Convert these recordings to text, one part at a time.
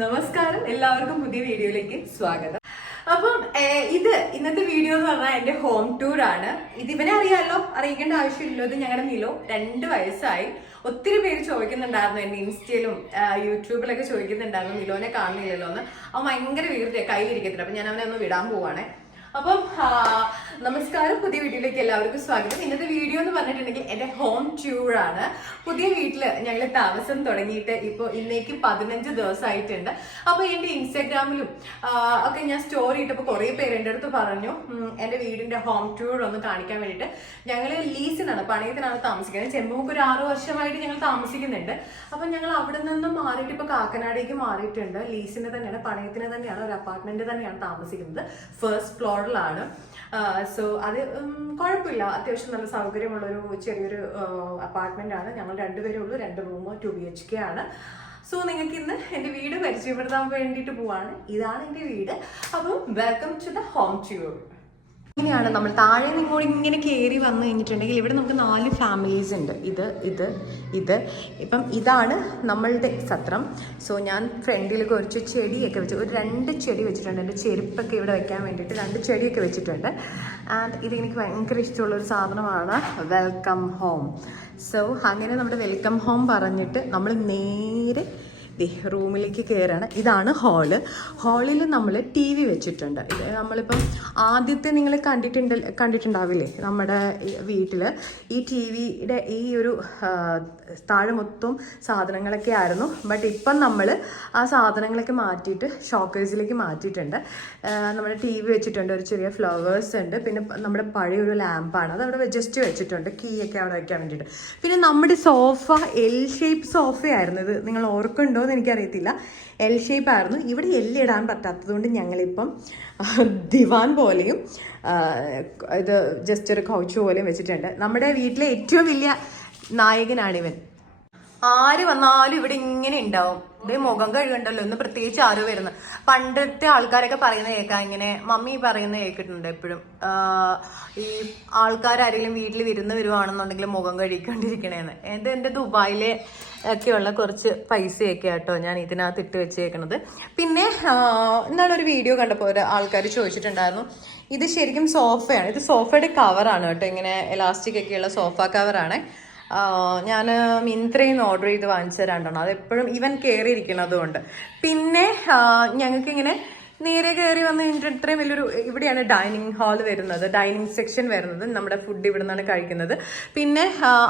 നമസ്കാരം, എല്ലാവർക്കും പുതിയ വീഡിയോയിലേക്ക് സ്വാഗതം. അപ്പം ഇന്നത്തെ വീഡിയോ എന്ന് പറഞ്ഞാൽ എന്റെ ഹോം ടൂർ ആണ്. ഇവനെ അറിയാമല്ലോ, അറിയിക്കേണ്ട ആവശ്യമില്ലല്ലോ. ഇത് ഞങ്ങളുടെ മിലോ 2 വയസ്സായി. ഒത്തിരി പേര് ചോദിക്കുന്നുണ്ടായിരുന്നു എന്റെ ഇൻസ്റ്റയിലും യൂട്യൂബിലൊക്കെ ചോദിക്കുന്നുണ്ടായിരുന്നു മിലോനെ കാണുന്നില്ലല്ലോ എന്ന്. അവൻ ഭയങ്കര വീർത്തിയ കയ്യിലിരിക്കത്തില്ല. അപ്പൊ ഞാൻ അവനെ ഒന്ന് വിടാൻ പോവാണേ. അപ്പം നമസ്കാരം, പുതിയ വീഡിയോയിലേക്ക് എല്ലാവർക്കും സ്വാഗതം. ഇന്നത്തെ വീഡിയോ എന്ന് പറഞ്ഞിട്ടുണ്ടെങ്കിൽ എന്റെ ഹോം ടൂർ ആണ്. പുതിയ വീട്ടില് ഞങ്ങൾ താമസം തുടങ്ങിയിട്ട് ഇപ്പോൾ ഇന്നേക്ക് 15 ദിവസമായിട്ടുണ്ട്. അപ്പൊ എന്റെ ഇൻസ്റ്റാഗ്രാമിലും ഒക്കെ ഞാൻ സ്റ്റോറി ഇട്ടപ്പോൾ കുറെ പേര് എൻ്റെ അടുത്ത് പറഞ്ഞു എന്റെ വീടിന്റെ ഹോം ടൂർ ഒന്ന് കാണിക്കാൻ വേണ്ടിയിട്ട്. ഞങ്ങൾ ലീസിനാണ്, പണയത്തിനാണ് താമസിക്കുന്നത്. ചെമ്പൂക്ക് ഒരു 6 വർഷമായിട്ട് ഞങ്ങൾ താമസിക്കുന്നുണ്ട്. അപ്പൊ ഞങ്ങൾ അവിടെ നിന്നും മാറിയിട്ട് ഇപ്പൊ കാക്കനാടേക്ക് മാറിയിട്ടുണ്ട്. ലീസിന് തന്നെയാണ്, പണയത്തിന് തന്നെയാണ്, ഒരു അപ്പാർട്ട്മെന്റ് തന്നെയാണ് താമസിക്കുന്നത്. ഫസ്റ്റ് ഫ്ലോർ ാണ്. സോ അത് കുഴപ്പമില്ല, അത്യാവശ്യം നല്ല സൗകര്യമുള്ളൊരു ചെറിയൊരു അപ്പാർട്ട്മെന്റ് ആണ്. ഞങ്ങൾ 2 പേരേ ഉള്ളൂ, 2 റൂമോ 2 BHK ആണ്. സോ നിങ്ങൾക്ക് ഇന്ന് എൻ്റെ വീട് പരിചയപ്പെടുത്താൻ വേണ്ടിയിട്ട് പോവാണ്. ഇതാണ് എൻ്റെ വീട്. അപ്പം welcome to the home tour. ഇങ്ങനെയാണ് നമ്മൾ താഴെ നിങ്ങോട്ട് ഇങ്ങനെ കയറി വന്നു കഴിഞ്ഞിട്ടുണ്ടെങ്കിൽ ഇവിടെ നമുക്ക് 4 ഫാമിലീസ് ഉണ്ട്. ഇത് ഇപ്പം ഇതാണ് നമ്മളുടെ സത്രം. സോ ഞാൻ ഫ്രണ്ടിൽ കുറച്ച് ചെടിയൊക്കെ വെച്ച് ഒരു 2 ചെടി വെച്ചിട്ടുണ്ട്. എൻ്റെ ചെരുപ്പൊക്കെ ഇവിടെ വെക്കാൻ വേണ്ടിയിട്ട് 2 ചെടിയൊക്കെ വെച്ചിട്ടുണ്ട്. ആൻഡ് ഇത് എനിക്ക് ഭയങ്കര ഇഷ്ടമുള്ളൊരു സാധനമാണ് വെൽക്കം ഹോം. സോ അങ്ങനെ നമ്മുടെ വെൽക്കം ഹോം പറഞ്ഞിട്ട് നമ്മൾ നേരെ റൂമിലേക്ക് കയറാണ്. ഇതാണ് ഹാളിൽ നമ്മൾ TV വെച്ചിട്ടുണ്ട്. ഇത് നമ്മളിപ്പം ആദ്യത്തെ നിങ്ങൾ കണ്ടിട്ടുണ്ടാവില്ലേ നമ്മുടെ വീട്ടിൽ ഈ TVയുടെ ഈ ഒരു താഴെ മൊത്തം സാധനങ്ങളൊക്കെ ആയിരുന്നു. ബട്ട് ഇപ്പം നമ്മൾ ആ സാധനങ്ങളൊക്കെ മാറ്റിയിട്ട് ഷോക്കേഴ്സിലേക്ക് മാറ്റിയിട്ടുണ്ട്. നമ്മുടെ TV വെച്ചിട്ടുണ്ട്, ഒരു ചെറിയ ഫ്ലവേഴ്സ് ഉണ്ട്, പിന്നെ നമ്മുടെ പഴയൊരു ലാമ്പാണ് അത് അവിടെ ജസ്റ്റ് വെച്ചിട്ടുണ്ട്, കീ ഒക്കെ അവിടെ വയ്ക്കാൻ വേണ്ടിയിട്ട്. പിന്നെ നമ്മുടെ സോഫ L ഷേപ്പ് സോഫയായിരുന്നു. ഇത് നിങ്ങൾ ഓർക്കുന്നുണ്ടോ എന്ന് എനിക്കറിയത്തില്ല. L ഷേപ്പ് ആയിരുന്നു. ഇവിടെ L ഇടാൻ പറ്റാത്തത് കൊണ്ട് ഞങ്ങളിപ്പം ദിവാൻ പോലെയും ഇത് ജസ്റ്റ് ഒരു കൗച്ച് പോലെയും വെച്ചിട്ടുണ്ട്. നമ്മുടെ വീട്ടിലെ ഏറ്റവും വലിയ നായകനാണിവൻ. ആര് വന്നാലും ഇവിടെ ഇങ്ങനെ ഉണ്ടാവും. ഇതേ മുഖം കഴുകണ്ടല്ലോ, ഇന്ന് പ്രത്യേകിച്ച് ആരോ വരുന്നത്. പണ്ടത്തെ ആൾക്കാരൊക്കെ പറയുന്ന കേൾക്കാം, ഇങ്ങനെ മമ്മി പറയുന്ന കേൾക്കിട്ടുണ്ട് എപ്പോഴും. ഈ ആൾക്കാരെങ്കിലും വീട്ടിൽ വിരുന്ന് വരുവാണെന്നുണ്ടെങ്കിൽ മുഖം കഴുകിക്കൊണ്ടിരിക്കണേന്ന്. എൻ്റെ ദുബായിലെ ഒക്കെയുള്ള കുറച്ച് പൈസയൊക്കെ ആട്ടോ ഞാൻ ഇതിനകത്ത് ഇട്ട് വെച്ചേക്കണത്. പിന്നെ ഇന്നാളൊരു വീഡിയോ കണ്ടപ്പോൾ ആൾക്കാർ ചോദിച്ചിട്ടുണ്ടായിരുന്നു, ഇത് ശരിക്കും സോഫയാണ്. ഇത് സോഫയുടെ കവറാണ് കേട്ടോ, ഇങ്ങനെ എലാസ്റ്റിക് ഒക്കെയുള്ള സോഫ കവറാണ്. ഞാൻ മിന്ത്രയിൽ നിന്ന് ഓർഡർ ചെയ്ത് വാങ്ങിച്ച 2 അതെപ്പോഴും ഇവൻ കയറിയിരിക്കുന്നത് കൊണ്ട്. പിന്നെ ഞങ്ങൾക്കിങ്ങനെ നേരെ കയറി വന്ന് കഴിഞ്ഞിട്ട് ഇത്രയും വലിയൊരു ഇവിടെയാണ് ഡൈനിങ് ഹാൾ വരുന്നത്, ഡൈനിങ് സെക്ഷൻ വരുന്നത്. നമ്മുടെ ഫുഡ് ഇവിടെ നിന്നാണ് കഴിക്കുന്നത്. പിന്നെ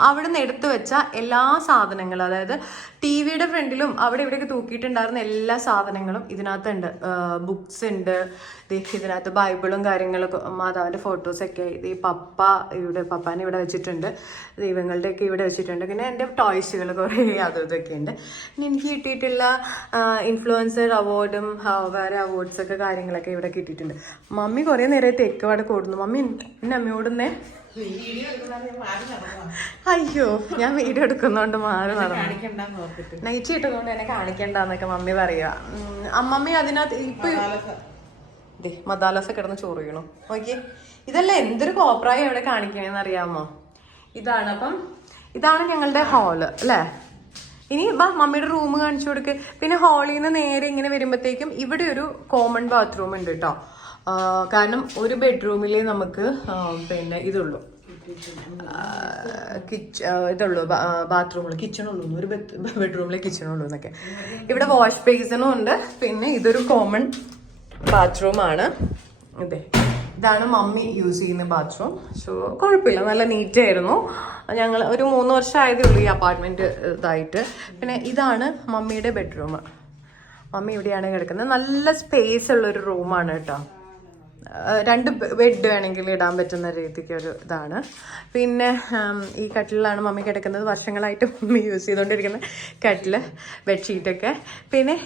അവിടെ നിന്ന് എടുത്തു വെച്ച എല്ലാ സാധനങ്ങളും, അതായത് TVയുടെ ഫ്രണ്ടിലും അവിടെ ഇവിടെയൊക്കെ തൂക്കിയിട്ടുണ്ടായിരുന്ന എല്ലാ സാധനങ്ങളും ഇതിനകത്തുണ്ട്. ബുക്സ് ഉണ്ട്, ഇതിനകത്ത് ബൈബിളും കാര്യങ്ങളൊക്കെ, മാതാവിൻ്റെ ഫോട്ടോസൊക്കെ. ഇത് ഈ പപ്പാനെ ഇവിടെ വെച്ചിട്ടുണ്ട്, ദൈവങ്ങളുടെയൊക്കെ ഇവിടെ വെച്ചിട്ടുണ്ട്. പിന്നെ എൻ്റെ ടോയ്സുകൾ കുറേ അതും ഇതൊക്കെ ഉണ്ട്. പിന്നെ എനിക്ക് കിട്ടിയിട്ടുള്ള ഇൻഫ്ലുവൻസർ അവാർഡും വേറെ അവാർഡ്സൊക്കെ കാര്യങ്ങളൊക്കെ ഇവിടെ കിട്ടിയിട്ടുണ്ട്. മമ്മി കുറേ നേരം തെക്കുവാട് കൊടുന്നു. മമ്മി എൻ്റെ അമ്മയോടുന്നേ അയ്യോ ഞാൻ വീഡിയോ എടുക്കുന്നോണ്ട് മാറി നടന്നു, നൈറ്റ് ഇട്ടതുകൊണ്ട് എന്നെ കാണിക്കണ്ടെന്നൊക്കെ മമ്മി പറയുക. അമ്മമ്മി അതിനകത്ത് ഇപ്പൊ മദാലസ കിടന്ന് ചോറ് വീണു. ഓക്കെ, ഇതല്ലേ എന്തൊരു കോപ്രായം ഇവിടെ കാണിക്കണേന്ന് അറിയാമോ? ഇതാണ്. അപ്പം ഇതാണ് ഞങ്ങളുടെ ഹാള് അല്ലേ. ഇനി മമ്മിയുടെ റൂം കാണിച്ചു കൊടുക്ക്. പിന്നെ ഹാളിൽ നിന്ന് നേരെ ഇങ്ങനെ വരുമ്പോഴത്തേക്കും ഇവിടെ ഒരു കോമൺ ബാത്റൂം ഉണ്ട് കേട്ടോ. കാരണം ഒരു ബെഡ്റൂമിൽ നമുക്ക് പിന്നെ ഇതുള്ളൂ, ഇതുള്ളൂ ബാത്റൂമുള്ളൂ, കിച്ചണുള്ളൂ. ഒരു ബെഡ്റൂമിലെ കിച്ചണുള്ളൂ എന്നൊക്കെ. ഇവിടെ വാഷ് ബേസിനും ഉണ്ട്. പിന്നെ ഇതൊരു കോമൺ ബാത്റൂമാണ്. ഇതാണ് മമ്മി യൂസ് ചെയ്യുന്ന ബാത്റൂം. സോ കുഴപ്പമില്ല, നല്ല നീറ്റായിരുന്നു. ഞങ്ങൾ ഒരു 3 വർഷം ആയതേ ഉള്ളൂ ഈ അപ്പാർട്ട്മെന്റ് ഇതായിട്ട്. പിന്നെ ഇതാണ് മമ്മിയുടെ ബെഡ്റൂം. മമ്മി ഇവിടെയാണ് കിടക്കുന്നത്. നല്ല സ്പേസ് ഉള്ളൊരു റൂമാണ് കേട്ടോ. 2 ബെഡ് വേണമെങ്കിൽ ഇടാൻ പറ്റുന്ന രീതിക്ക് ഒരു ഇതാണ്. പിന്നെ ഈ കട്ടിലാണ് മമ്മി കിടക്കുന്നത്. വർഷങ്ങളായിട്ട് മമ്മി യൂസ് ചെയ്തുകൊണ്ടിരിക്കുന്ന കട്ടില്, ബെഡ്ഷീറ്റൊക്കെ. പിന്നെ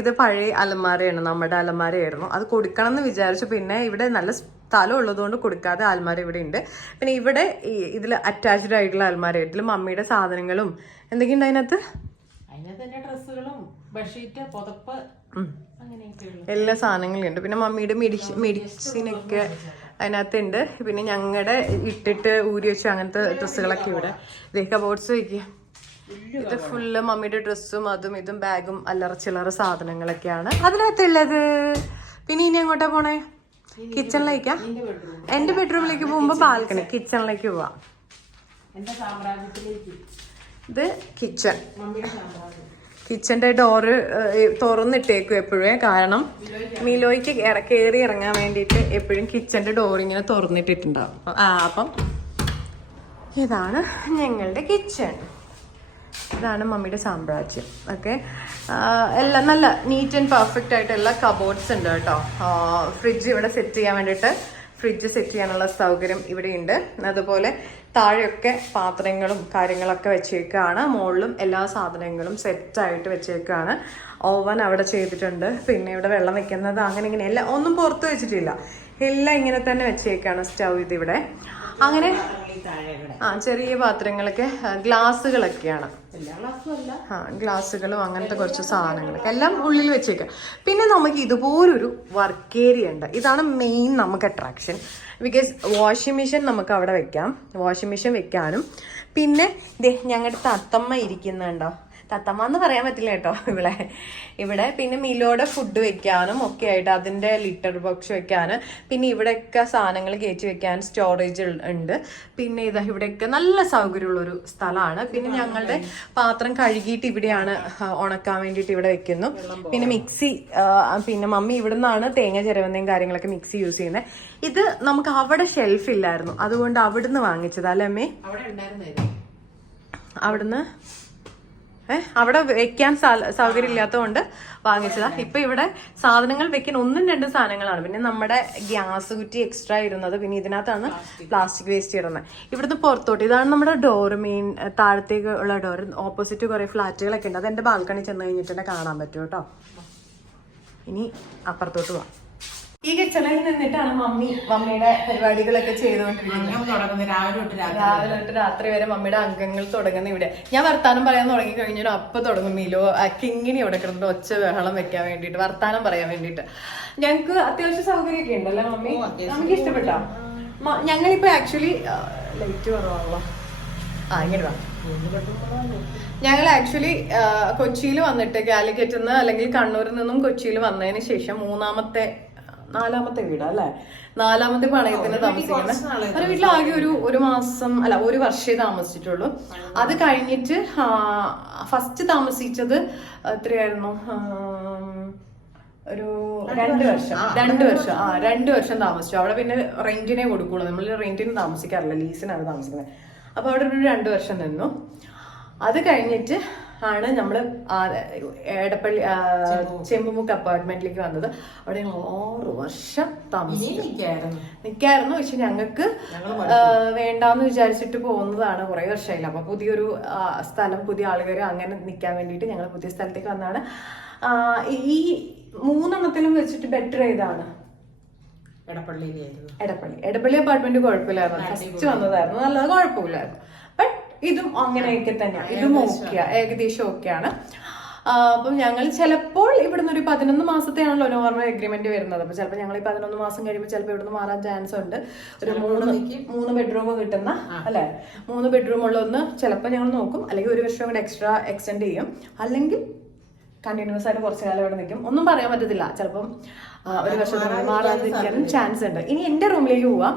ഇത് പഴയ അലമാരയാണ്, നമ്മുടെ അലമാരയായിരുന്നു. അത് കൊടുക്കണം എന്ന് വിചാരിച്ചു. പിന്നെ ഇവിടെ നല്ല സ്ഥലം ഉള്ളതുകൊണ്ട് കൊടുക്കാതെ അലമാര ഇവിടെ ഉണ്ട്. പിന്നെ ഇവിടെ ഇതിൽ അറ്റാച്ച്ഡ് ആയിട്ടുള്ള അലമാര, ഇതിൽ മമ്മിയുടെ സാധനങ്ങളും എന്തൊക്കെയുണ്ട് അതിനകത്ത്, എല്ലാ സാധനങ്ങളും ഉണ്ട്. പിന്നെ മമ്മിയുടെ മെഡിസിനൊക്കെ അതിനകത്തുണ്ട്. പിന്നെ ഞങ്ങളുടെ ഇട്ടിട്ട് ഊരി വെച്ച അങ്ങനത്തെ ഡ്രസ്സുകളൊക്കെ ഇവിടെ. കബോർഡ്സ് വയ്ക്കുക. ഇത് ഫുള്ള് മമ്മിയുടെ ഡ്രസ്സും അതും ഇതും ബാഗും അല്ലറ ചില്ലറ സാധനങ്ങളൊക്കെയാണ് അതിനകത്തുള്ളത്. പിന്നെ ഇനി എങ്ങോട്ടാ പോണേ? കിച്ചണിലേക്കാ? എന്റെ ബെഡ്റൂമിലേക്ക് പോകുമ്പോ ബാൽക്കണി, കിച്ചണിലേക്ക് പോവാം. ഇത് കിച്ചൺ. കിച്ചന്റെ ഡോറ് തുറന്നിട്ടേക്കും എപ്പോഴും, കാരണം മിലോയ്ക്ക് കയറി ഇറങ്ങാൻ വേണ്ടിയിട്ട് എപ്പോഴും കിച്ചന്റെ ഡോർ ഇങ്ങനെ തുറന്നിട്ടിട്ടുണ്ടാവും. അപ്പം ഇതാണ് ഞങ്ങളുടെ കിച്ചൺ. ഇതാണ് മമ്മിയുടെ സാമ്രാജ്യം. ഓക്കെ, എല്ലാം നല്ല നീറ്റ് ആൻഡ് പെർഫെക്റ്റ് ആയിട്ട് എല്ലാ കബോർഡ്സ് ഉണ്ട് കേട്ടോ. ഫ്രിഡ്ജ് ഇവിടെ സെറ്റ് ചെയ്യാൻ വേണ്ടിയിട്ട് ഫ്രിഡ്ജ് സെറ്റ് ചെയ്യാനുള്ള സൗകര്യം ഇവിടെയുണ്ട്. അതുപോലെ താഴെയൊക്കെ പാത്രങ്ങളും കാര്യങ്ങളൊക്കെ വെച്ചേക്കാണ്. മുകളിലും എല്ലാ സാധനങ്ങളും സെറ്റായിട്ട് വെച്ചേക്കാണ്. ഓവൻ അവിടെ ചെയ്തിട്ടുണ്ട്. പിന്നെ ഇവിടെ വെള്ളം വെക്കുന്നത് അങ്ങനെ ഇങ്ങനെ എല്ലാം ഒന്നും പുറത്ത് വെച്ചിട്ടില്ല, എല്ലാം ഇങ്ങനെ തന്നെ വെച്ചേക്കാണ്. സ്റ്റൗ ഇതിവിടെ അങ്ങനെ ചെറിയ പാത്രങ്ങളൊക്കെ ഗ്ലാസ്സുകളൊക്കെയാണ്, ഗ്ലാസ്സുകളും അങ്ങനത്തെ കുറച്ച് സാധനങ്ങളൊക്കെ എല്ലാം ഉള്ളിൽ വെച്ചേക്കാം. പിന്നെ നമുക്ക് ഇതുപോലൊരു വർക്ക് ഏരിയ ഉണ്ട്. ഇതാണ് മെയിൻ നമുക്ക് അട്രാക്ഷൻ. ബിക്കോസ് വാഷിംഗ് മെഷീൻ നമുക്ക് അവിടെ വെക്കാം, വാഷിംഗ് മെഷീൻ വെക്കാനും. പിന്നെ ഞങ്ങളുടെ തത്തമ്മ ഇരിക്കുന്നുണ്ടോ, തത്തമ്മ എന്ന് പറയാൻ പറ്റില്ല കേട്ടോ ഇവിടെ. പിന്നെ മിലോയുടെ ഫുഡ് വെക്കാനും ഒക്കെ ആയിട്ട് അതിൻ്റെ ലിറ്റർ ബോക്സ് വെക്കാനും, പിന്നെ ഇവിടെയൊക്കെ സാധനങ്ങൾ കയറ്റി വെക്കാൻ സ്റ്റോറേജ് ഉണ്ട്. പിന്നെ ഇതാ ഇവിടെയൊക്കെ നല്ല സൗകര്യമുള്ളൊരു സ്ഥലമാണ്. പിന്നെ ഞങ്ങളുടെ പാത്രം കഴുകിയിട്ട് ഇവിടെയാണ് ഉണക്കാൻ വേണ്ടിയിട്ട് ഇവിടെ വെക്കുന്നു. പിന്നെ മിക്സി, പിന്നെ മമ്മി ഇവിടെ നിന്നാണ് തേങ്ങ ചിരവുന്നതും കാര്യങ്ങളൊക്കെ മിക്സി യൂസ് ചെയ്യുന്നത്. ഇത് നമുക്ക് അവിടെ ഷെൽഫ് ഇല്ലായിരുന്നു, അതുകൊണ്ട് അവിടുന്ന് വാങ്ങിച്ചതാ അല്ലേ അമ്മേ? അവിടുന്ന് അവിടെ വെക്കാൻ സൗകര്യം ഇല്ലാത്തതുകൊണ്ട് വാങ്ങിച്ചതാ. ഇപ്പൊ ഇവിടെ സാധനങ്ങൾ വെക്കാൻ ഒന്നും രണ്ടും സാധനങ്ങളാണ്. പിന്നെ നമ്മുടെ ഗ്യാസ് കുറ്റി എക്സ്ട്രാ ഇരുന്നത്, പിന്നെ ഇതിനകത്താണ് പ്ലാസ്റ്റിക് വേസ്റ്റ് ഇടുന്നത്. ഇവിടുന്ന് പുറത്തോട്ട് ഇതാണ് നമ്മുടെ ഡോർ, മെയിൻ താഴത്തേക്ക് ഉള്ള ഡോർ. ഓപ്പോസിറ്റ് കുറെ ഫ്ലാറ്റുകളൊക്കെ ഉണ്ട്. അത് എന്റെ ബാൽക്കണി ചെന്ന് കഴിഞ്ഞിട്ട് തന്നെ കാണാൻ പറ്റും കേട്ടോ. ഇനി അപ്പുറത്തോട്ട് പോവാം. ഈ കിച്ചണിൽ നിന്നിട്ടാണ് മമ്മിയുടെ പരിപാടികളൊക്കെ ചെയ്തുകൊണ്ടിരിക്കുന്നത്. രാവിലെ തൊട്ട് രാത്രി വരെ മമ്മിയുടെ അംഗങ്ങൾ തുടങ്ങുന്ന ഇവിടെ. ഞാൻ വർത്താനം പറയാൻ തുടങ്ങി കഴിഞ്ഞാൽ അപ്പൊ തുടങ്ങും മിലോ കിങ്ങിണി ഇവിടെ കിടന്നിട്ട് ഒച്ച ബഹളം വെക്കാൻ വേണ്ടിട്ട്, വർത്താനം പറയാൻ വേണ്ടിട്ട്. ഞങ്ങക്ക് അത്യാവശ്യം സൗകര്യമൊക്കെ ഉണ്ടല്ലേ മമ്മി? നമുക്ക് ഇഷ്ടപ്പെട്ടോ? ഞങ്ങളിപ്പോ ആക്ച്വലി ലൈറ്റ് കുറവാണല്ലോ. ഇങ്ങനെ വാ. ഞങ്ങൾ ആക്ച്വലി കൊച്ചിയിൽ വന്നിട്ട് കാലിക്കറ്റിൽ നിന്ന് അല്ലെങ്കിൽ കണ്ണൂരിൽ നിന്നും കൊച്ചിയിൽ വന്നതിന് ശേഷം നാലാമത്തെ വീടാ അല്ലെ, നാലാമത്തെ പണയത്തിന് താമസിക്കുന്നത്. ഒരു വീട്ടിൽ ആകെ ഒരു മാസം അല്ല ഒരു വർഷമേ താമസിച്ചിട്ടുള്ളൂ. അത് കഴിഞ്ഞിട്ട് ഫസ്റ്റ് താമസിച്ചത് എത്രയായിരുന്നു, ഒരു 2 വർഷം താമസിച്ചു അവിടെ. പിന്നെ റെന്റിനെ കൊടുക്കുള്ളൂ, നമ്മൾ റെന്റിന് താമസിക്കാറില്ല, ലീസിനാണ് താമസിക്കുന്നത്. അപ്പൊ അവിടെ ഒരു 2 വർഷം നിന്നു. അത് കഴിഞ്ഞിട്ട് ആണ് നമ്മള് എടപ്പള്ളി ചെമ്പുമുക്ക് അപ്പാർട്ട്മെന്റിലേക്ക് വന്നത്. അവിടെ 6 വർഷം നിക്കായിരുന്നു. പക്ഷെ ഞങ്ങൾക്ക് വേണ്ടാന്ന് വിചാരിച്ചിട്ട് പോകുന്നതാണ്, കുറെ വർഷമായില്ല. അപ്പൊ പുതിയൊരു സ്ഥലം, പുതിയ ആളുകൾ അങ്ങനെ നിക്കാൻ വേണ്ടിയിട്ട് ഞങ്ങൾ പുതിയ സ്ഥലത്തേക്ക് വന്നതാണ്. ഈ 3 വെച്ചിട്ട് ബെറ്റർ ഏതാണ്? എടപ്പള്ളി അപ്പാർട്ട്മെന്റ് കുഴപ്പമില്ലായിരുന്നു, ഫസ്റ്റ് വന്നതായിരുന്നു, നല്ലത്, കുഴപ്പമില്ലായിരുന്നു. ബട്ട് ഇതും അങ്ങനെയൊക്കെ തന്നെയാണ്, ഇതും ഓക്കെയാ, ഏകദേശം ഓക്കെയാണ്. അപ്പം ഞങ്ങൾ ചിലപ്പോൾ ഇവിടുന്ന് ഒരു 11 മാസത്തെയാണല്ലോ നോർമൽ എഗ്രിമെന്റ് വരുന്നത്. അപ്പൊ ചിലപ്പോൾ ഞങ്ങൾ ഈ 11 മാസം കഴിയുമ്പോൾ ചിലപ്പോൾ ഇവിടുന്ന് മാറാൻ ചാൻസ് ഉണ്ട്. ഒരു 3 ബെഡ്റൂം കിട്ടുന്ന അല്ലെ, 3 ബെഡ്റൂം ഉള്ള ഒന്ന് ചിലപ്പോൾ ഞങ്ങൾ നോക്കും. അല്ലെങ്കിൽ 1 വർഷം കൂടെ എക്സ്ട്രാ എക്സ്റ്റെൻഡ് ചെയ്യും. അല്ലെങ്കിൽ കണ്ടിന്യൂസ് ആയിട്ട് കുറച്ചു കാലം ഇവിടെ നിൽക്കും. ഒന്നും പറയാൻ പറ്റത്തില്ല, ചിലപ്പം 1 വർഷത്തിന് മാറാതിരിക്കാനും ചാൻസ് ഉണ്ട്. ഇനി എന്റെ റൂമിലേക്ക് പോവാം.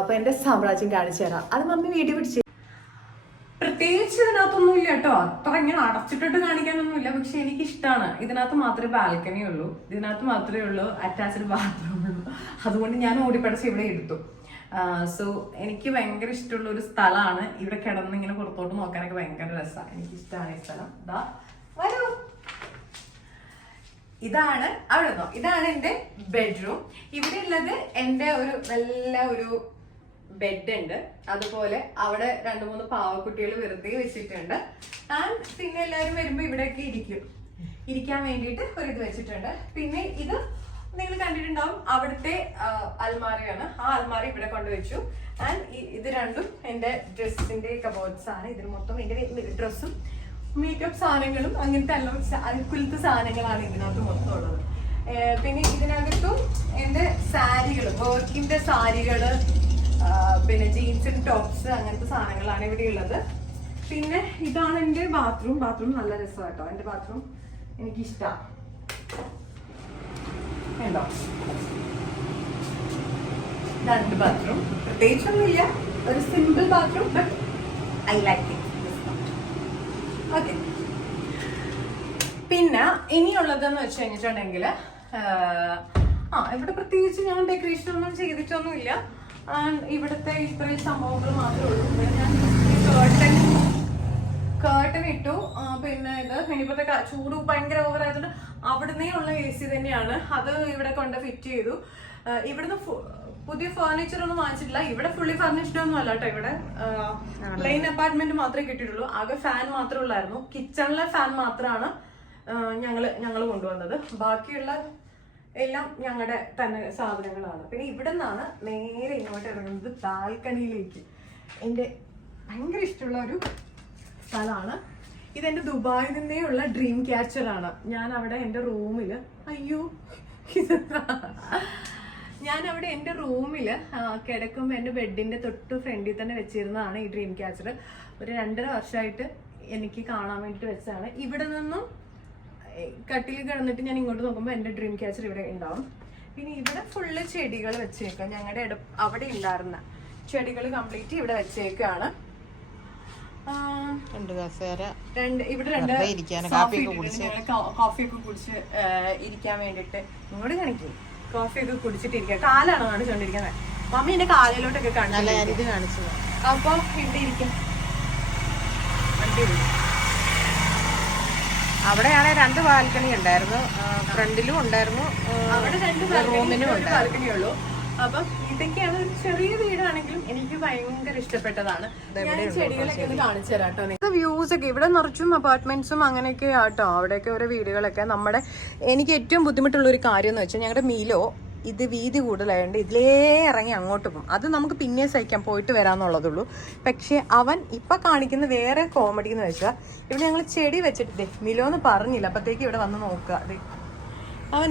അപ്പൊ എന്റെ സാമ്രാജ്യം കാണിച്ചു തരാം. അത് മമ്മി വീഡിയോ പിടിച്ച് പ്രത്യേകിച്ച് ഇതിനകത്തൊന്നും ഇല്ല കേട്ടോ, അത്ര ഇങ്ങനെ അടച്ചിട്ടിട്ട് കാണിക്കാനൊന്നുമില്ല. പക്ഷെ എനിക്ക് ഇഷ്ടമാണ്. ഇതിനകത്ത് മാത്രമേ ബാൽക്കണി ഉള്ളൂ, ഇതിനകത്ത് മാത്രമേ ഉള്ളൂ അറ്റാച്ച്ഡ് ബാത്റൂം ഉള്ളൂ. അതുകൊണ്ട് ഞാൻ ഓടിപ്പടച്ച് ഇവിടെ എടുത്തു. സോ എനിക്ക് ഭയങ്കര ഇഷ്ടമുള്ള ഒരു സ്ഥലമാണ്. ഇവിടെ കിടന്ന് ഇങ്ങനെ പുറത്തോട്ട് നോക്കാനൊക്കെ ഭയങ്കര രസമാണ്. എനിക്ക് ഇഷ്ടമാണ് ഈ സ്ഥലം. വരൂ, ഇതാണ് അവിടെ നിന്നോ, ഇതാണ് എന്റെ ബെഡ്റൂം. ഇവിടെ ഉള്ളത് എന്റെ ഒരു നല്ല ഒരു ബെഡ് ഉണ്ട്. അതുപോലെ അവിടെ 2-3 പാവക്കുട്ടികൾ വെറുതെ വെച്ചിട്ടുണ്ട്. ആൻഡ് പിന്നെ എല്ലാവരും വരുമ്പോ ഇവിടെയൊക്കെ ഇരിക്കാൻ വേണ്ടിയിട്ട് ഒരിത് വെച്ചിട്ടുണ്ട്. പിന്നെ ഇത് നിങ്ങൾ കണ്ടിട്ടുണ്ടാവും, അവിടുത്തെ അൽമാരയാണ്. ആ അൽമാര ഇവിടെ കൊണ്ടുവച്ചു. ആൻഡ് ഇത് രണ്ടും എന്റെ ഡ്രസ്സിന്റെ കബോർഡ്സ് ആണ്. ഇതിന് മൊത്തം എന്റെ ഡ്രസ്സും മേക്കപ്പ് സാധനങ്ങളും അങ്ങനത്തെ അൽക്കുലത്തെ സാധനങ്ങളാണ് ഇതിനകത്ത് മൊത്തം ഉള്ളത്. പിന്നെ ഇതിനകത്തും എന്റെ സാരികള്, വർക്കിന്റെ സാരികള്, പിന്നെ ജീൻസിന്റെ ടോപ്സ്, അങ്ങനത്തെ സാധനങ്ങളാണ് ഇവിടെ ഉള്ളത്. പിന്നെ ഇതാണ് എൻ്റെ ബാത്റൂം. ബാത്റൂം നല്ല രസമാണ് കേട്ടോ. എൻ്റെ ബാത്റൂം എനിക്കിഷ്ടമാണ്. ഉണ്ടോ? രണ്ട് ബാത്റൂം, പ്രത്യേകിച്ചൊന്നുമില്ല, ഒരു simple bathroom, but I like it. Okay. പിന്നെ ഇനിയുള്ളതെന്ന് വെച്ച് കഴിഞ്ഞിട്ടുണ്ടെങ്കിൽ ഇവിടെ പ്രത്യേകിച്ച് ഞാൻ ഡെക്കറേഷൻ ഒന്നും ചെയ്തിട്ടൊന്നുമില്ല. ഇവിടുത്തെ ഇത്രയും സംഭവങ്ങൾ മാത്രമേ ഉള്ളൂ. ഞാൻ കേർട്ടൻ ഇട്ടു. പിന്നെ ഇത് ഇനിയിപ്പോഴത്തെ ചൂട് ഭയങ്കര ഓവർ ആയതുകൊണ്ട് അവിടുന്നേ ഉള്ള AC തന്നെയാണ്, അത് ഇവിടെ കൊണ്ട് ഫിറ്റ് ചെയ്തു. ഇവിടുന്ന് പുതിയ ഫർണിച്ചർ ഒന്നും വാങ്ങിച്ചിട്ടില്ല. ഇവിടെ ഫുള്ളി ഫർണിഷ്ഡ് ഒന്നും അല്ല കേട്ടോ. ഇവിടെ പ്ലെയിൻ അപ്പാർട്ട്മെന്റ് മാത്രമേ കിട്ടിയിട്ടുള്ളൂ. ആകെ ഫാൻ മാത്രമേ ഉള്ളായിരുന്നു. കിച്ചണിലെ ഫാൻ മാത്രമാണ് ഞങ്ങൾ കൊണ്ടുവന്നത്. ബാക്കിയുള്ള എല്ലാം ഞങ്ങളുടെ തന്നെ സാധനങ്ങളാണ്. പിന്നെ ഇവിടെ നിന്നാണ് നേരെ ഇങ്ങോട്ട് ഇറങ്ങുന്നത് ബാൽക്കണിയിലേക്ക്. എൻ്റെ ഭയങ്കര ഇഷ്ടമുള്ള ഒരു സ്ഥലമാണ്. ഇതെന്റെ ദുബായിൽ നിന്നേ ഉള്ള ഡ്രീം ക്യാച്ചറാണ്. ഞാൻ അവിടെ എൻ്റെ റൂമിൽ ഞാൻ അവിടെ എൻ്റെ റൂമിൽ കിടക്കുമ്പോൾ എൻ്റെ ബെഡിന്റെ തൊട്ട് ഫ്രണ്ടിൽ തന്നെ വെച്ചിരുന്നതാണ് ഈ ഡ്രീം ക്യാച്ചർ. ഒരു 2.5 വർഷമായിട്ട് എനിക്ക് കാണാൻ വേണ്ടിയിട്ട് വെച്ചതാണ്. ഇവിടെ നിന്നും കട്ടിൽ കിടന്നിട്ട് ഞാൻ ഇങ്ങോട്ട് നോക്കുമ്പോൾ എൻ്റെ ഡ്രീം ക്യാച്ചർ ഇവിടെ ഉണ്ടാവും. പിന്നെ ഇവിടെ ഫുള്ള് ചെടികൾ വെച്ചേക്കാം. ഞങ്ങളുടെ അവിടെ ഉണ്ടായിരുന്ന ചെടികൾ കംപ്ലീറ്റ് ഇവിടെ വെച്ചേക്കാണ്. ഇവിടെ 2 കോഫിയൊക്കെ കുടിച്ച് ഇരിക്കാൻ വേണ്ടിട്ട് ഇങ്ങോട്ട് കാണിക്കും. കോഫിയൊക്കെ കുടിച്ചിട്ട് ഇരിക്കാം. കാലാണ് കാണിച്ചോണ്ടിരിക്കുന്നത്. മമ്മി എന്റെ കാലിലോട്ടൊക്കെ കാണിച്ചു. അപ്പൊ ഇവിടെ ഇരിക്കും. അവിടെയാണ് 2 ബാൽക്കണി ഉണ്ടായിരുന്നു, ഫ്രണ്ടിലും ഉണ്ടായിരുന്നു, അവിടെ 2 റൂമിനും ബാൽക്കണി ഉള്ളൂ. അപ്പം ഇതൊക്കെയാണ് ഒരു ചെറിയ വീടാണെങ്കിലും എനിക്ക് ഭയങ്കര ഇഷ്ടപ്പെട്ടതാണ്. ഞാൻ ചെടികളൊക്കെ ഒന്ന് കാണിച്ചു തരാം കേട്ടോ. വ്യൂസ് ഒക്കെ ഇവിടെ നിറച്ചും അപ്പാർട്ട്മെന്റ്സും അങ്ങനെയൊക്കെ ആട്ടോ. അവിടെയൊക്കെ ഓരോ വീടുകളൊക്കെ. എനിക്ക് ഏറ്റവും ബുദ്ധിമുട്ടുള്ള ഒരു കാര്യം എന്ന് വെച്ചാൽ ഞങ്ങളുടെ മീലോ ഇത് വീതി കൂടുതലായതുകൊണ്ട് ഇതിലേ ഇറങ്ങി അങ്ങോട്ട് പോകും. അത് നമുക്ക് പിന്നെ സഹിക്കാം, പോയിട്ട് വരാമെന്നുള്ളതുള്ളൂ. പക്ഷെ അവൻ ഇപ്പം കാണിക്കുന്ന വേറെ കോമഡി എന്ന് വെച്ചാൽ ഇവിടെ ഞങ്ങൾ ചെടി വെച്ചിട്ട് മിലോന്ന് പറഞ്ഞില്ല, അപ്പോഴത്തേക്ക് ഇവിടെ വന്ന് നോക്കുക. അവൻ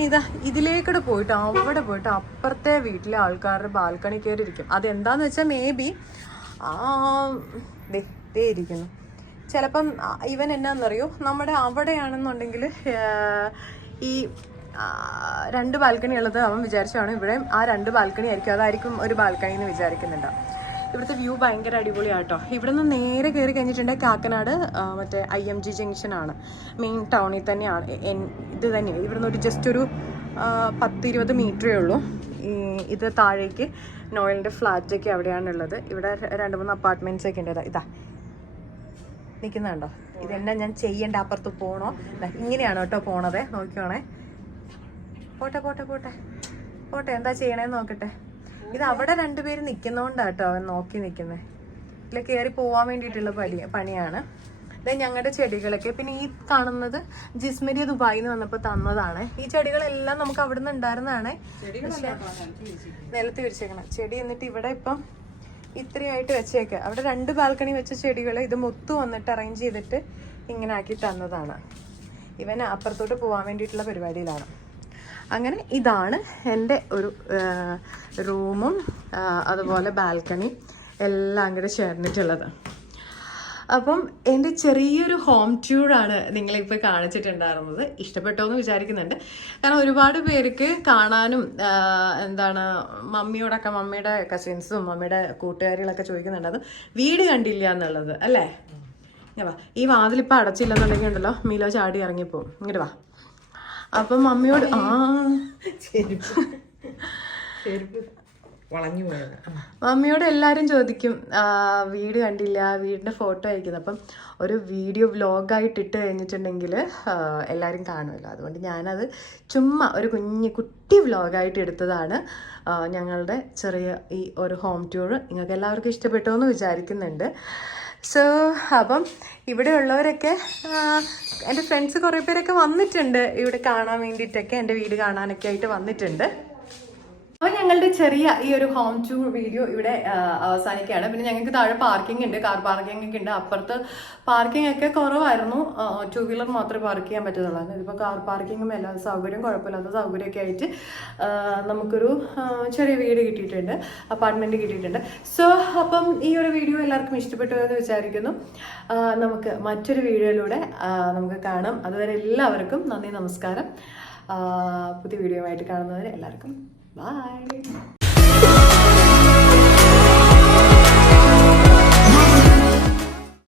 ഇതിലേക്കൂടെ പോയിട്ട് അവിടെ പോയിട്ട് അപ്പുറത്തെ വീട്ടിലെ ആൾക്കാരുടെ ബാൽക്കണി കയറി ഇരിക്കും. അതെന്താന്ന് വെച്ചാൽ മേ ബി ദേ ഇരിക്കുന്നു. ചിലപ്പം ഇവൻ എന്നാന്നറിയോ, നമ്മുടെ അവിടെയാണെന്നുണ്ടെങ്കിൽ ഈ 2 ബാൽക്കണി ഉള്ളത് അവൻ വിചാരിച്ചാണ് ഇവിടെ ആ 2 ബാൽക്കണി ആയിരിക്കും, അതായിരിക്കും ഒരു ബാൽക്കണി എന്ന് വിചാരിക്കുന്നുണ്ടാവും. ഇവിടുത്തെ വ്യൂ ഭയങ്കര അടിപൊളിയാട്ടോ. ഇവിടെ നിന്ന് നേരെ കയറി കഴിഞ്ഞിട്ടുണ്ടെങ്കിൽ കാക്കനാട് മറ്റേ IMG ജംഗ്ഷനാണ്, മെയിൻ ടൗണിൽ തന്നെയാണ്. ഇത് തന്നെയാണ് ഇവിടുന്ന് ഒരു ജസ്റ്റ് ഒരു 10-20 മീറ്ററേ ഉള്ളൂ. ഇത് താഴേക്ക് നോയലിൻ്റെ ഫ്ലാറ്റൊക്കെ അവിടെയാണുള്ളത്. ഇവിടെ 2-3 അപ്പാർട്ട്മെൻറ്റ്സ് ഒക്കെ ഉണ്ട്. ഇതാ നിൽക്കുന്നുണ്ടോ? ഇതെന്നാ ഞാൻ ചെയ്യേണ്ട, അപ്പുറത്ത് പോകണോ? ഇങ്ങനെയാണ് കേട്ടോ പോണത്. നോക്കിയോണേ. പോട്ടെ പോട്ടെ പോട്ടെ പോട്ടെ, എന്താ ചെയ്യണേന്ന് നോക്കട്ടെ. ഇത് അവിടെ 2 പേര് നിൽക്കുന്നതുകൊണ്ടാട്ടോ അവൻ നോക്കി നിൽക്കുന്നത്. ഇതിൽ കയറി പോവാൻ വേണ്ടിയിട്ടുള്ള പണിയാണ്. ഇത് ഞങ്ങളുടെ ചെടികളൊക്കെ. പിന്നെ ഈ കാണുന്നത് ജിസ്മരിയ ദുബായിൽ നിന്ന് വന്നപ്പോൾ തന്നതാണ്. ഈ ചെടികളെല്ലാം നമുക്ക് അവിടെ നിന്ന് ഉണ്ടായിരുന്നതാണ്. നിലത്ത് വിരിച്ചേക്കണം ചെടി. എന്നിട്ട് ഇവിടെ ഇപ്പം ഇത്രയായിട്ട് വെച്ചേക്കുക. അവിടെ 2 ബാൽക്കണി വെച്ച ചെടികൾ ഇത് മൊത്തു വന്നിട്ട് അറേഞ്ച് ചെയ്തിട്ട് ഇങ്ങനെ ആക്കി തന്നതാണ്. ഇവൻ അപ്പുറത്തോട്ട് പോകാൻ വേണ്ടിയിട്ടുള്ള പരിപാടിയിലാണ്. അങ്ങനെ ഇതാണ് എൻ്റെ ഒരു റൂമും അതുപോലെ ബാൽക്കണി എല്ലാം കൂടെ ചേർന്നിട്ടുള്ളത്. അപ്പം എൻ്റെ ചെറിയൊരു ഹോം ടൂറാണ് നിങ്ങളിപ്പോൾ കാണിച്ചിട്ടുണ്ടായിരുന്നത്. ഇഷ്ടപ്പെട്ടോ എന്ന് വിചാരിക്കുന്നുണ്ട്. കാരണം ഒരുപാട് പേർക്ക് കാണാനും മമ്മിയോടൊക്കെ, മമ്മിയുടെ കസിൻസും മമ്മിയുടെ കൂട്ടുകാരികളൊക്കെ ചോദിക്കുന്നുണ്ട് അത് വീട് കണ്ടില്ല എന്നുള്ളത് അല്ലേ. വാ, ഈ വാതിലിപ്പോൾ അടച്ചില്ലെന്നുണ്ടെങ്കിൽ ഉണ്ടല്ലോ മീലോ ചാടി ഇറങ്ങിപ്പോവും. ഇങ്ങോട്ട് വാ. അപ്പം മമ്മിയോട് മമ്മിയോട് എല്ലാവരും ചോദിക്കും വീട് കണ്ടില്ല, വീടിൻ്റെ ഫോട്ടോ അയക്കുന്നത്. അപ്പം ഒരു വീഡിയോ വ്ലോഗായിട്ട് ഇട്ട് കഴിഞ്ഞിട്ടുണ്ടെങ്കിൽ എല്ലാവരും കാണുമല്ലോ. അതുകൊണ്ട് ഞാനത് ചുമ്മാ ഒരു കുട്ടി വ്ലോഗായിട്ട് എടുത്തതാണ്. ഞങ്ങളുടെ ചെറിയ ഈ ഒരു ഹോം ടൂർ നിങ്ങൾക്ക് എല്ലാവർക്കും ഇഷ്ടപ്പെട്ടോ എന്ന് വിചാരിക്കുന്നുണ്ട്. സോ അപ്പം ഇവിടെ ഉള്ളവരൊക്കെ എൻ്റെ ഫ്രണ്ട്സ് കുറേ പേരൊക്കെ വന്നിട്ടുണ്ട് ഇവിടെ കാണാൻ വേണ്ടിയിട്ടൊക്കെ, എൻ്റെ വീട് കാണാനൊക്കെ ആയിട്ട് വന്നിട്ടുണ്ട്. അപ്പോൾ ഞങ്ങളുടെ ചെറിയ ഈ ഒരു ഹോം ടൂർ വീഡിയോ ഇവിടെ അവസാനിക്കുകയാണ്. പിന്നെ ഞങ്ങൾക്ക് താഴെ പാർക്കിംഗ് ഉണ്ട്, കാർ പാർക്കിംഗ് ഒക്കെ ഉണ്ട്. അപ്പുറത്ത് പാർക്കിംഗ് ഒക്കെ കുറവായിരുന്നു, 2 വീലർ മാത്രമേ പാർക്ക് ചെയ്യാൻ പറ്റുന്നുള്ളൂ. ഇതിപ്പോൾ കാർ പാർക്കിങ്ങും എല്ലാ സൗകര്യവും കുഴപ്പമില്ലാത്ത സൗകര്യമൊക്കെ ആയിട്ട് നമുക്കൊരു ചെറിയ വീട് കിട്ടിയിട്ടുണ്ട്, അപ്പാർട്ട്മെൻറ്റ് കിട്ടിയിട്ടുണ്ട്. സോ അപ്പം ഈ ഒരു വീഡിയോ എല്ലാവർക്കും ഇഷ്ടപ്പെട്ടു എന്ന് വിചാരിക്കുന്നു. നമുക്ക് മറ്റൊരു വീഡിയോയിലൂടെ നമുക്ക് കാണാം. അതുവരെ എല്ലാവർക്കും നന്ദി, നമസ്കാരം. പുതിയ വീഡിയോ ആയിട്ട് കാണുന്നവരെ എല്ലാവർക്കും bye.